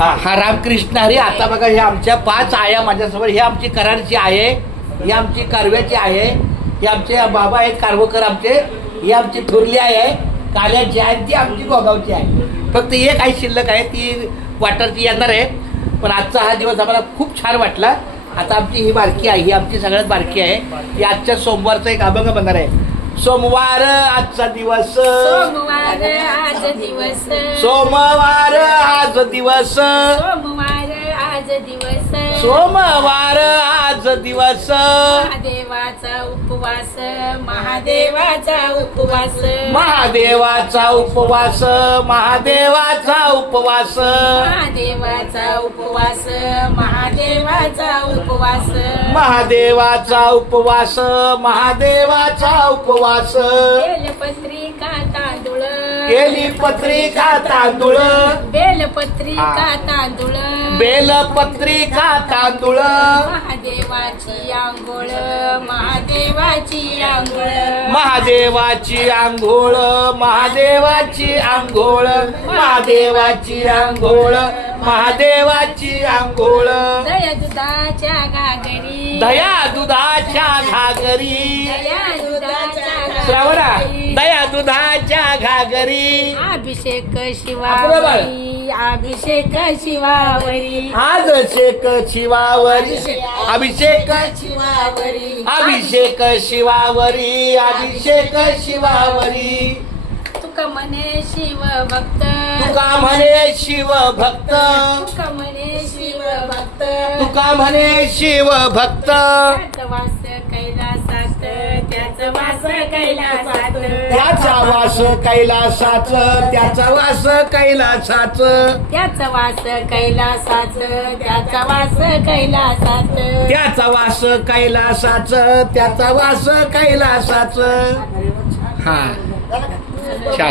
हा रामकृष्ण हरी. आता बघा हे आमच्या 5 आया माझ्यासमोर. ही आमची कराडची आहे, ही आमची कारव्याची आहे, ही आमचे बाबा आहेत कारवकर आमचे, ही आमची थोरली आहे काल्याची आहे, ती आमची गोगावची आहे. फक्त एक आई शिल्लक आहे ती वाटरची येणार आहे. पण आजचा हा दिवस आम्हाला खूप छान वाटला. आता आमची ही बारकी आहे, ही आमची सगळ्यात बारकी आहे. ही आजच्या सोमवारचा एक अभंग बनणार आहे. सोमवार आजचा दिवस, सोमवार आज दिवस, सोमवार आज दिवस, सोमवार आज दिवस, सोमवार आज दिवस, महादेवाचा उपवास, महादेवाचा उपवास, महादेवाचा उपवास, महादेवाचा उपवास, महादेवाचा उपवास, महादेवाचा उपवास, महादेवाचा उपवास, महादेवाचा उपवास. बेलपत्रिका तांदूळ, बेलपत्रिका तांदूळ, बेलपत्रिका तांदूळ, बेलपत्रिका तांदूळ, महादेवाची आंघोळ, महादेवाची आंघोळ, महादेवाची आंघोळ, महादेवाची आंघोळ, महादेवाची आंघोळ, महादेवाची आंघोळ. दया दुधाच्या घागरी, दया दुधाच्या घागरी, दया दुधाच्या श्रावणा, घागरी, दया दुधाच्या घागरी. अभिषेक शिवावरी, अभिषेक शिवावरी, आज शेक शिवावरी, अभिषेक शिवावरी, अभिषेक शिवावरी, अभिषेक शिवावरी. तुका म्हणे शिव भक्त, तुका म्हणे शिव भक्त, तुका म्हणे शिव भक्त, तुका म्हणे शिव भक्त. त्याचा वास कैलासात, त्याचा वास कैलासात, त्याचा वास कैलासाच, त्याचा वास कैलासाच, त्याचा वास कैलासात, त्याचा वास कैलासात, त्याचा वास कैलासाच, त्याचा वास कैलासाच. हा छान.